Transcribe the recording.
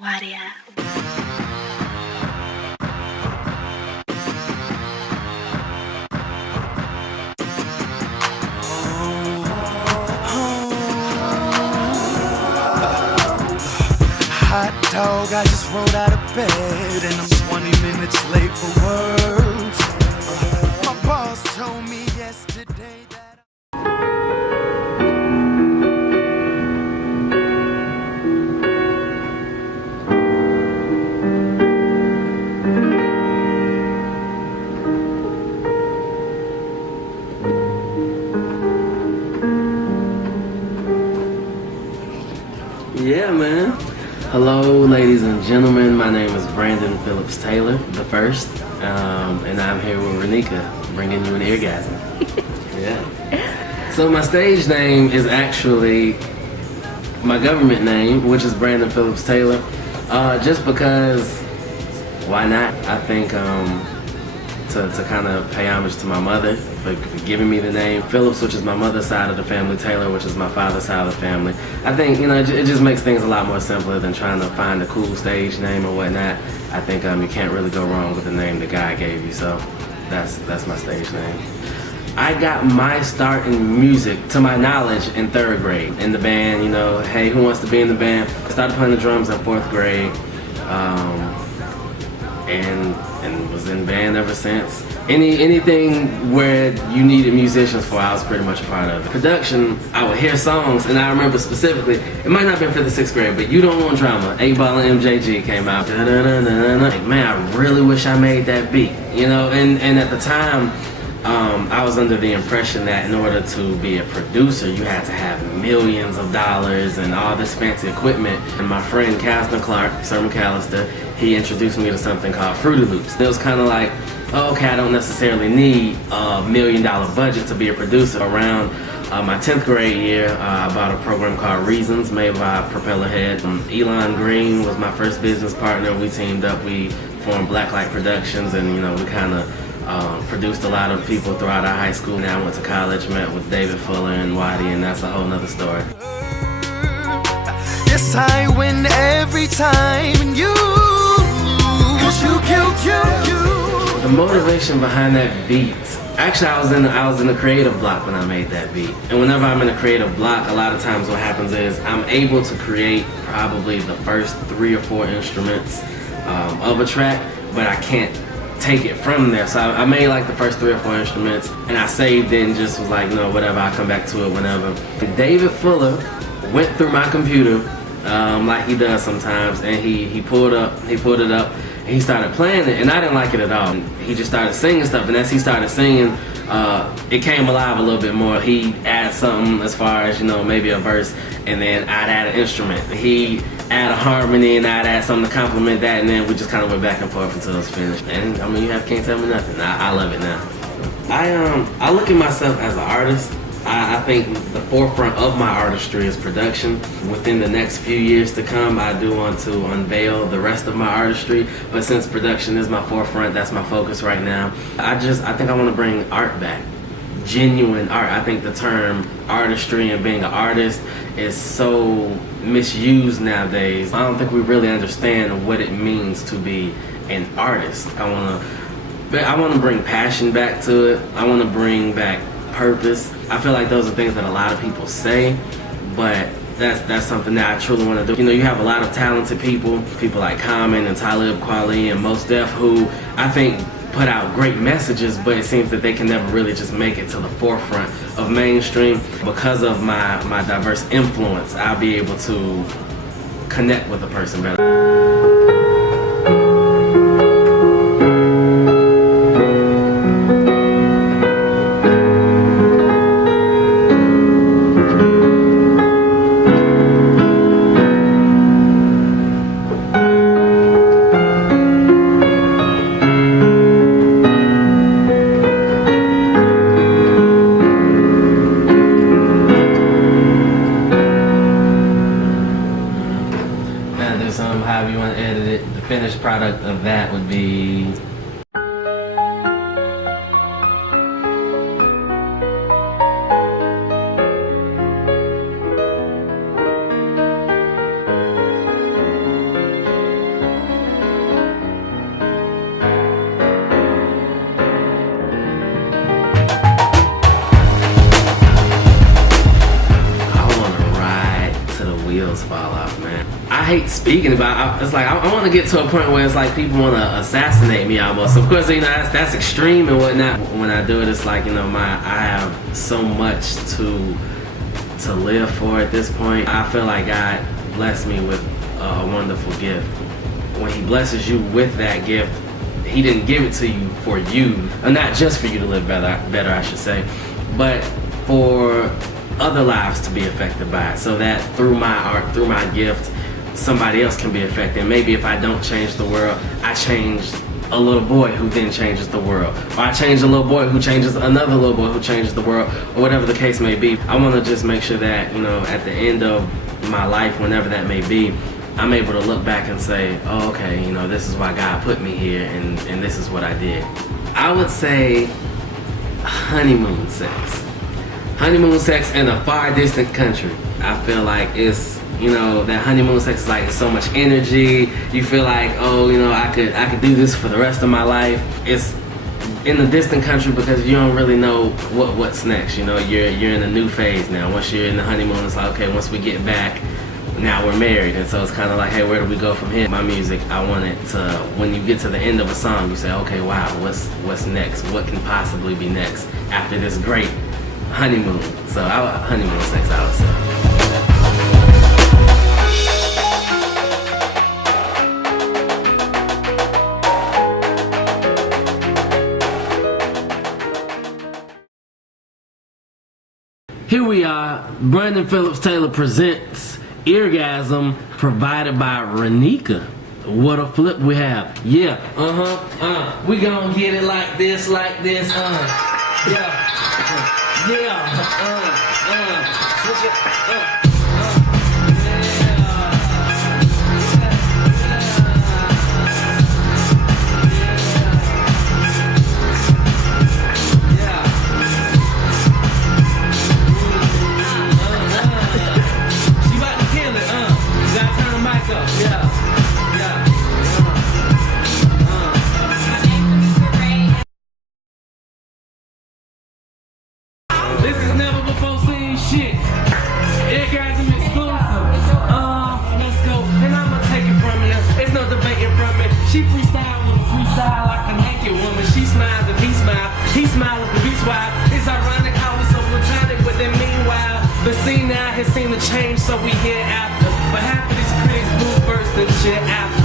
Waria. Hot dog, I just rolled out of bed and I'm 20 minutes late for work. My boss told me yesterday that Yeah, man. Hello, ladies and gentlemen. My name is Brandon Phillips-Taylor, the first, and I'm here with Reneeka, bringing you an Eargasm. Yeah. So my stage name is actually my government name, which is Brandon Phillips-Taylor, just because, why not? I think to kind of pay homage to my mother for giving me the name Phillips, which is my mother's side of the family, Taylor, which is my father's side of the family. I think, it just makes things a lot more simpler than trying to find a cool stage name or whatnot. I think you can't really go wrong with the name that God gave you, so that's my stage name. I got my start in music, to my knowledge, in 3rd grade. In the band, hey, who wants to be in the band? I started playing the drums in 4th grade. And was in band ever since. Anything where you needed musicians for, I was pretty much a part of it. Production, I would hear songs, and I remember specifically, it might not have been 5th or 6th grade, but You Don't Want Drama, 8-Ball and MJG came out. Like, man, I really wish I made that beat, and at the time, I was under the impression that in order to be a producer, you had to have millions of dollars and all this fancy equipment. And my friend Caston Clark, Sir McAllister, he introduced me to something called Fruity Loops. It was kind of like, oh, okay, I don't necessarily need a $1 million budget to be a producer. Around my 10th grade year, I bought a program called Reasons, made by Propellerhead. Elon Green was my first business partner. We teamed up, we formed Blacklight Productions, and we kind of produced a lot of people throughout our high school. Now I went to college, met with David Fuller and Waddy, and that's a whole nother story. yes, I win every time and you, 'cause you. The motivation behind that beat, actually I was in a creative block when I made that beat. And whenever I'm in a creative block, a lot of times what happens is I'm able to create probably the first 3 or 4 instruments of a track, but I can't take it from there. So I made like the first 3 or 4 instruments, and I saved it and just was like, no, whatever, I'll come back to it whenever. And David Fuller went through my computer like he does sometimes, and he pulled it up, and he started playing it, and I didn't like it at all. He just started singing stuff, and as he started singing, it came alive a little bit more. He'd add something as far as, maybe a verse, and then I'd add an instrument. He'd add a harmony, and I'd add something to complement that, and then we just kind of went back and forth until it was finished. And you can't tell me nothing. I love it now. I look at myself as an artist. I think the forefront of my artistry is production. Within the next few years to come, I do want to unveil the rest of my artistry, but since production is my forefront, that's my focus right now. I think I want to bring art back. Genuine art. I think the term artistry and being an artist is so misused nowadays. I don't think we really understand what it means to be an artist. I want to bring passion back to it. I want to bring back purpose. I feel like those are things that a lot of people say, but that's something that I truly want to do. You have a lot of talented people like Common and Talib Kweli and Mos Def, who I think put out great messages, but it seems that they can never really just make it to the forefront of mainstream. Because of my diverse influence, I'll be able to connect with a person better. However you want to edit it, the finished product of that would be wheels fall off, man. I hate speaking about it. It's like I want to get to a point where it's like people want to assassinate me almost. Of course, you know, that's extreme and whatnot. When I do it, it's like, you know, I have so much to live for at this point. I feel like God blessed me with a wonderful gift. When He blesses you with that gift, He didn't give it to you for you, or not just for you to live better, I should say, but for other lives to be affected by it, so that through my art, through my gift, somebody else can be affected. Maybe if I don't change the world, I change a little boy who then changes the world, or I change a little boy who changes another little boy who changes the world, or whatever the case may be. I want to just make sure that, you know, at the end of my life, whenever that may be, I'm able to look back and say, oh, okay, you know, this is why God put me here, and this is what I did. I would say honeymoon sex. Honeymoon sex in a far distant country. I feel like it's, you know, that honeymoon sex is like, it's so much energy. You feel like, oh, you know, I could do this for the rest of my life. It's in a distant country because you don't really know what's next. You know, you're in a new phase now. Once you're in the honeymoon, it's like, okay, once we get back, now we're married. And so it's kind of like, hey, where do we go from here? My music, I want it to, when you get to the end of a song, you say, okay, wow, what's next? What can possibly be next after this great honeymoon? So honeymoon sex, I would say. Here we are, Brandon Phillips-Taylor presents Eargasm, provided by Reneeka. What a flip we have. Yeah, we gon' get it like this, yeah, switch it, This is never before seen shit. Eargasm exclusive. Let's go. And I'ma take it from you. There's no debating from it. She freestyle with a freestyle like a naked woman. She smiles if he smiles. He smiles if the beat's wild. It's ironic how we're so platonic, but then meanwhile, the scene now has seen the change, so we here after. But half of these critics move first and shit after.